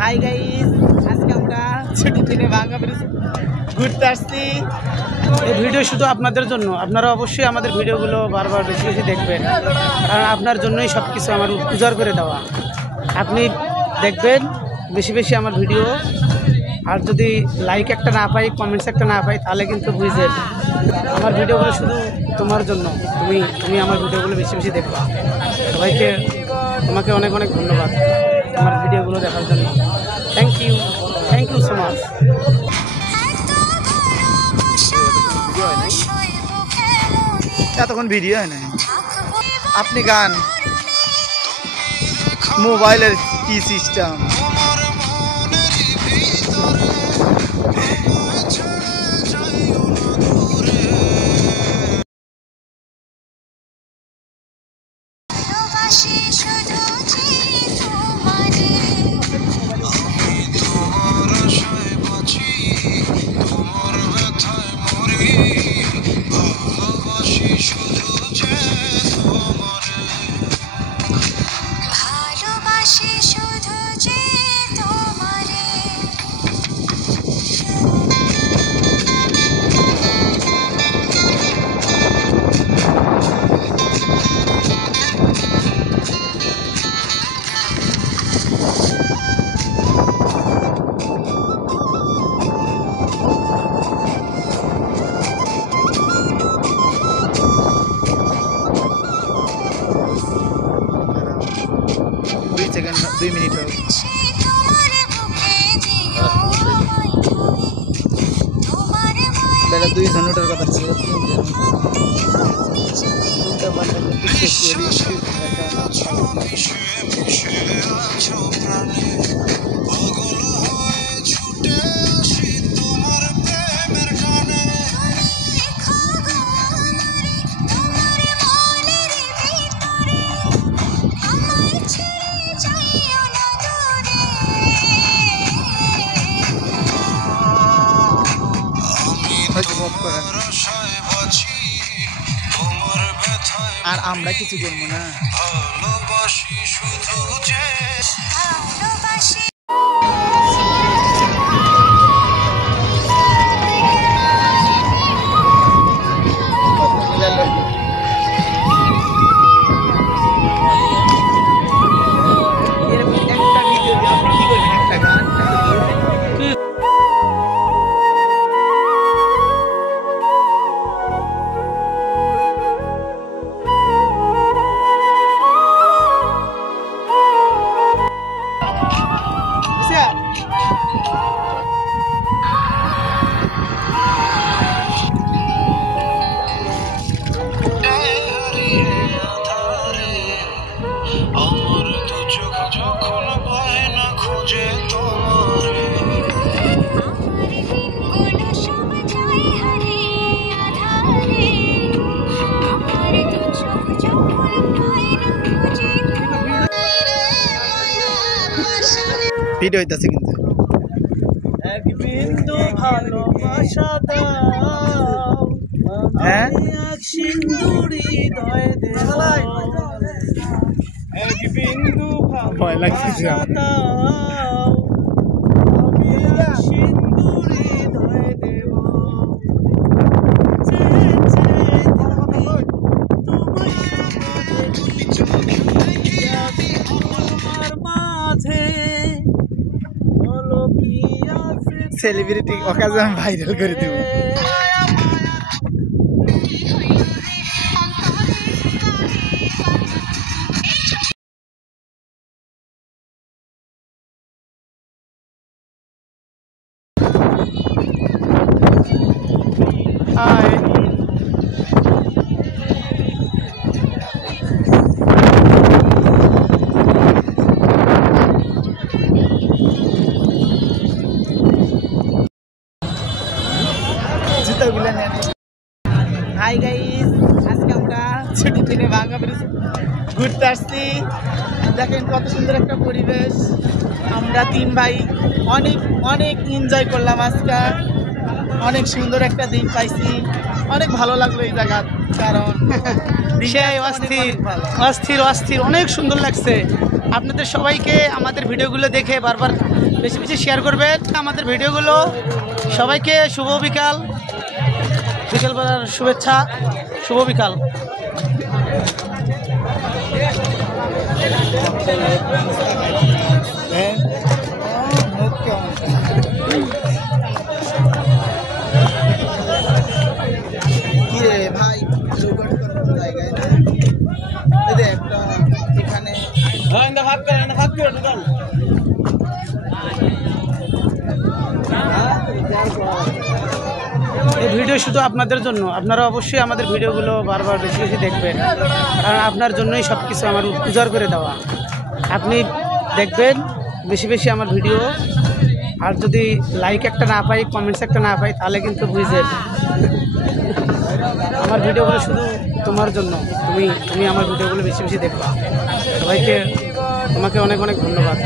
Hi guys, আজকে আমরা ছুটির দিনে ভাঙ্গা ব্রিজ ঘুরতে আসছি। এই ভিডিও শুধু আপনাদের জন্য। আপনারা অবশ্যই আমাদের ভিডিওগুলো বারবার বেশি বেশি দেখবেন, কারণ আপনার জন্যই সব কিছু আমার উজাড় করে দেওয়া। আপনি দেখবেন বেশি বেশি আমার ভিডিও, আর যদি লাইক একটা না পাই, কমেন্টস একটা না পাই, তাহলে কিন্তু বুঝবেন আমার ভিডিওগুলো শুধু তোমার জন্য। তুমি আমার ভিডিওগুলো বেশি বেশি দেখবা। সবাইকে তোমাকে অনেক অনেক ধন্যবাদ আমার ভিডিওগুলো দেখার জন্য। Thank you so much. এতক্ষণ ভিডিও হয় না, আপনি গান মোবাইলের কি সিস্টেম। দুই মিনিট হবে। বেলা 2 ঘন্টার কথা ছিল। আর আমরা কিছু করবো না। ভিডিও হইতাছে কিন্তু এক বিন্দু ভালোবাসা দাও, হ্যাঁ এক সিন্দুরি হৃদয় দেব। এক বিন্দু ভয় লাগছে ভালোবাসা দাও, আমি এক সিন্দুরি হৃদয় দেব। তোমার মাঝে সেলিব্রিটি অকাজে ভাইরাল করে দেব। হাই হাই গাইস, আজকে আমরা ছুটির দিনে ভাঙ্গা ব্রিজ ঘুরতে আসছি। দেখেন কত সুন্দর একটা পরিবেশ। আমরা 3 ভাই অনেক অনেক এনজয় করলাম আজকে। অনেক সুন্দর একটা দিন পাইছি, অনেক ভালো লাগলো এই জায়গা, কারণ সেই অস্থির অস্থির অস্থির অনেক সুন্দর লাগছে। আপনাদের সবাইকে আমাদের ভিডিওগুলো দেখে বারবার বেশি বেশি শেয়ার করবেন আমাদের ভিডিওগুলো। সবাইকে শুভ বিকাল, বিকালবেলার শুভেচ্ছা, শুভ বিকাল। কিরে ভাই জায়গায় না একটা এখানে এই ভিডিও শুধু আপনাদের জন্য। আপনারা অবশ্যই আমাদের ভিডিওগুলো বারবার বেশি বেশি দেখবেন, কারণ আপনার জন্যই সব কিছু আমার উজাড় করে দেওয়া। আপনি দেখবেন বেশি বেশি আমার ভিডিও, আর যদি লাইক একটা না পাই, কমেন্টস একটা না পাই, তাহলে কিন্তু বুঝবেন আমার ভিডিওগুলো শুধু তোমার জন্য। তুমি আমার ভিডিওগুলো বেশি বেশি দেখবা। সবাইকে তোমাকে অনেক অনেক ধন্যবাদ।